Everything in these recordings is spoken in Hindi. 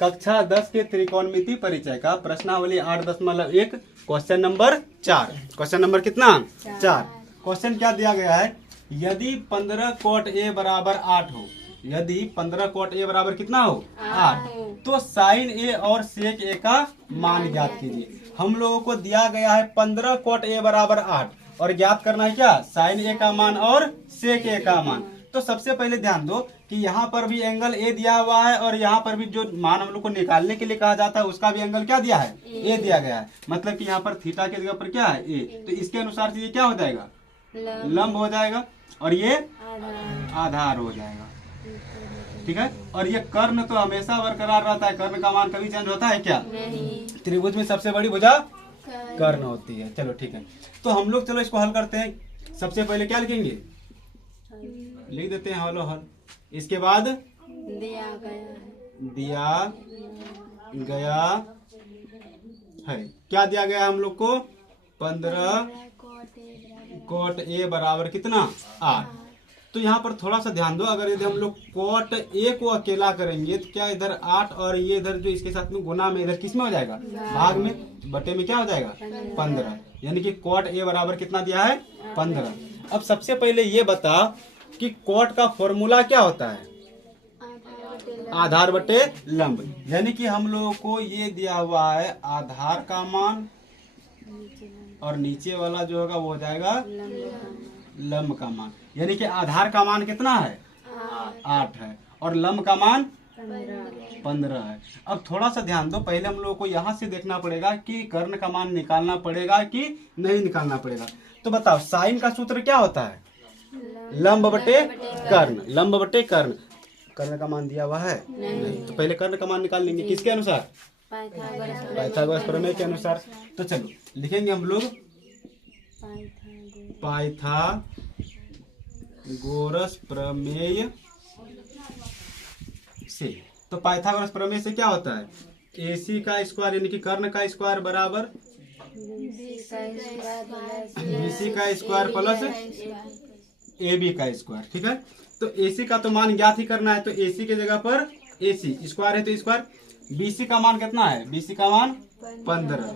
कक्षा 10 के त्रिकोणमिति परिचय का प्रश्नावली 8.1 क्वेश्चन नंबर 4। क्वेश्चन नंबर कितना 4। क्वेश्चन क्या दिया गया है, यदि 15 कोट ए बराबर 8 हो, यदि 15 कोट ए बराबर कितना हो 8, तो साइन ए और सेक ए का मान ज्ञात कीजिए। हम लोगों को दिया गया है 15 कोट ए बराबर 8 और ज्ञात करना है क्या, साइन ए का मान और सेक ए का मान। तो सबसे पहले ध्यान दो कि यहाँ पर भी एंगल ए दिया हुआ है और यहाँ पर भी जो मान हम लोग को निकालने के लिए कहा जाता है उसका भी एंगल क्या दिया है, ए दिया गया है। मतलब कि यहाँ पर थीटा के जगह पर क्या है ए, तो इसके अनुसार से ये क्या हो जाएगा, लंब हो जाएगा और ये आधार हो जाएगा। ठीक है, और ये कर्ण तो हमेशा बरकरार रहता है, कर्ण का मान कभी चेंज होता है क्या, त्रिभुज में सबसे बड़ी भुजा कर्ण होती है। चलो ठीक है, तो हम लोग चलो इसको हल करते हैं। सबसे पहले क्या लिखेंगे, लिख देते हैं हलो हल। इसके बाद दिया गया है, क्या दिया गया हम लोग को, 15 कोट ए बराबर कितना 8। तो यहाँ पर थोड़ा सा ध्यान दो, अगर यदि हम लोग कोट ए को अकेला करेंगे तो क्या इधर 8 और ये इधर जो इसके साथ में गुना में इधर किस में हो जाएगा, भाग में, बटे में क्या हो जाएगा 15। यानी कि कोट ए बराबर कितना दिया है 15। अब सबसे पहले ये बता कि कोट का फॉर्मूला क्या होता है, आधार बटे लंब। यानी कि हम लोगों को ये दिया हुआ है आधार का मान और नीचे वाला जो होगा वो हो जाएगा लंब का मान। यानी कि आधार का मान कितना है 8 है और लंब का मान 15 है। अब थोड़ा सा ध्यान दो, पहले हम लोगों को यहाँ से देखना पड़ेगा कि कर्ण का मान निकालना पड़ेगा कि नहीं निकालना पड़ेगा। तो बताओ साइन का सूत्र क्या होता है, लंब बटे कर्ण, लंब बटे कर्ण। कर्ण का मान दिया हुआ है नहीं, तो पहले कर्ण का मान निकाल लेंगे किसके अनुसार, पाइथागोरस प्रमेय के अनुसार। तो चलो लिखेंगे हम लोग पाइथागोरस प्रमेय से। तो पाइथागोरस प्रमेय से क्या होता है, AC का स्क्वायर यानी कि कर्ण का स्क्वायर बराबर BC का स्क्वायर प्लस AB का स्क्वायर। ठीक है, तो AC का तो मान ज्ञात ही करना है, तो AC के जगह पर AC स्क्वायर है तो स्क्वायर। BC का मान कितना है, BC का मान 15,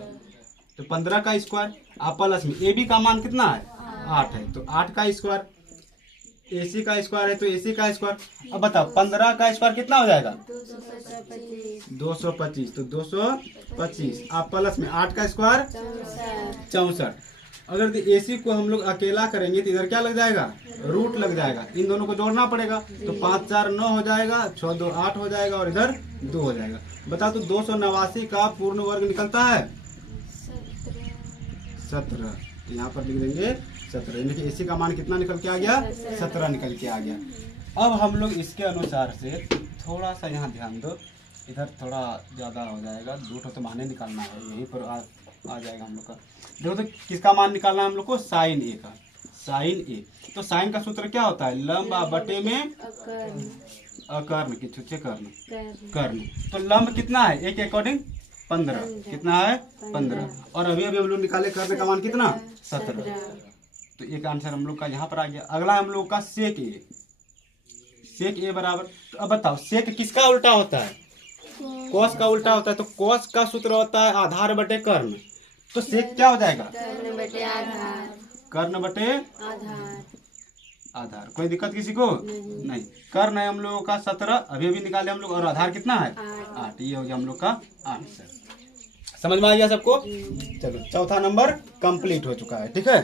तो 15 का स्क्वायर आप प्लस में AB का मान कितना है 8 है, तो 8 का स्क्वायर। AC का स्क्वायर है तो AC का स्क्वायर। अब बताओ 15 का स्क्वायर कितना हो जाएगा 225, तो 225 आप प्लस में 8 का स्क्वायर 64। अगर AC को हम लोग अकेला करेंगे तो इधर क्या लग जाएगा, रूट लग जाएगा, इन दोनों को जोड़ना पड़ेगा। तो 5 4 9 हो जाएगा, 6 2 8 हो जाएगा और इधर 2 हो जाएगा। बता तो 289 का पूर्ण वर्ग निकलता है 17। तो यहाँ पर लिख देंगे 17, यानी कि AC का मान कितना निकल के आ गया 17 निकल के आ गया। अब हम लोग इसके अनुसार से थोड़ा सा यहाँ ध्यान दो, इधर थोड़ा ज़्यादा हो जाएगा, 2 तो माने निकालना है, यहीं पर आ जाएगा हम लोग का। देखो तो किसका मान निकालना है हम लोग को, साइन ए का, साइन ए। तो साइन का सूत्र क्या होता है, लंब बटे में अकर्ण की छुच्छे कर्ण। तो लंब कितना है ए के अकॉर्डिंग 15, कितना है 15, और अभी अभी हम लोग निकाले कर्ण का मान कितना 17। तो एक आंसर हम लोग का यहाँ पर आ गया। अगला हम लोग का सेक ए, सेक ए बराबर, तो अब बताओ सेक किसका उल्टा होता है, कोस का उल्टा होता है। तो कोस का सूत्र होता है आधार बटे कर्ण। तो सेक क्या हो जाएगा, कर्ण बटे आधार। कोई दिक्कत किसी को नहीं। कर्ण है हम लोगों का 17, अभी अभी निकाले हम लोग, और आधार कितना है 8। ये हो गया हम लोग का आंसर। समझ में आ गया सबको। चलो चौथा नंबर कंप्लीट हो चुका है। ठीक है।